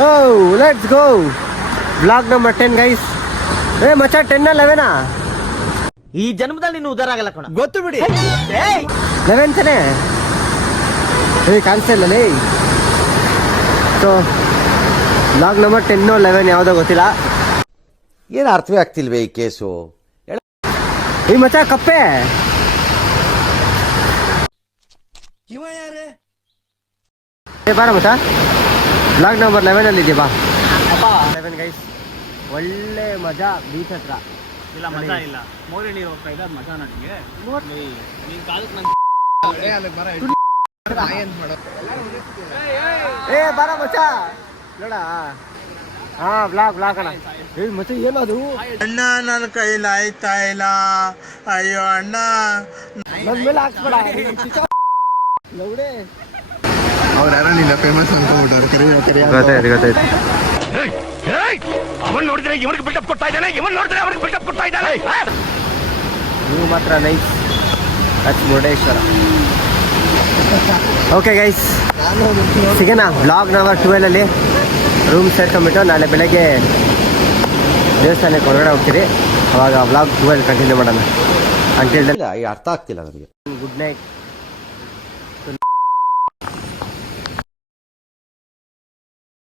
Oh, let's go. Vlog number 10 guys. ಏ ಮಚ್ಚ 10 11 ಈ ಜನ್ಮದಲ್ಲಿ ನೀನು ಉದ್ದಾರ ಆಗಲ್ಲ ಕಣ. ಗೊತ್ತು ಬಿಡಿ. 11 ತಾನೆ. ಕಾಣಿಸ್ತಾ ಇಲ್ಲ ಲೇ. ಸೊ vlog number 10 11 ಯಾವುದೋ ಗೊತ್ತಿಲ್ಲ. ಏನು ಅರ್ಥವೇ ಆಗ್ತಿಲ್ವೇ ಈ ಕೇಸು. ಈ ಮಚ್ಚ ಕಪ್ಪೆ ಇವ ಯಾರೇ? ಬಾರ ಮಚ್ಚ vlog number 11 ಅಲ್ಲಿ ಇದೆಯಾ ಬಾ. 11 ಗೈಸ್. ಒಳ್ಳೆ ಮಜಾ ಬೀಚ್ ಹತ್ರ. ಇಲ್ಲ ಮಜಾ ಇಲ್ಲ. ಮೋರಿ ನೀರು ಹೋಗ್ತಾ ಇದೆ, ಅದು ಮಜಾ ನನಗೆ. ನೀನ್ ಕಾಲಕ್ಕೆ ಏ ಬಾರ ಮಚ್ಚ ನೋಡ. ಹಾ ಬ್ಲಾಗ್ ಅಣ್ಣ. ಏ ಮಚ್ಚ ಏನದು ಅಣ್ಣ, ನನ್ನ ಕೈಲಿ ಆಯ್ತಾ ಇಲ್ಲ. ಅಯ್ಯೋ ಅಣ್ಣ, ನನ್ ಮೇಲೆ ಹಾಕ್ಸ್ಬೇಡ ಲೌಡೆ. ಅವ್ರು ಯಾರ ನಿನ್ನ ಫೇಮಸ್ ಅನ್ಕೊಂಡ್ಬಿಟ್ಟವ್ರು. ಗೊತ್ತಾಯ್ತು. ಅವನ್ ನೋಡಿದ್ರೆ ಇವನಿಗೆ ಬಿಲ್ಡಪ್ ಕೊಡ್ತಾ ಇದ್ದಾನೆ, ಇವನ್ ನೋಡಿದ್ರೆ ಅವ್ರಿಗೆ ಬಿಲ್ಡಪ್ ಕೊಡ್ತಾ ಇದ್ದಾನೆ. ನೀವು ಮಾತ್ರ ನೈಸ್. ಅಚ್ ಮುರುಡೇಶ್ವರ. ಓಕೆ ಗೈಸ್, ಸಿಗೋಣ ಬ್ಲಾಗ್ ನಂಬರ್ 12 ಅಲ್ಲಿ. ರೂಮ್ ಸೇರ್ಕೊಂಡ್ಬಿಟ್ಟು ನಾಳೆ ಬೆಳಗ್ಗೆ ದೇವಸ್ಥಾನಕ್ಕೆ ಹೊರಗಡೆ ಹೋಗ್ತೀರಿ. ಅವಾಗ ಬ್ಲಾಗ್ 12 ಕಂಟಿನ್ಯೂ ಮಾಡೋಣ. ಅಂಟಿಲ್ ಅರ್ಥ ಆಗ್ತಿಲ್ಲ ನನಗೆ. Good night.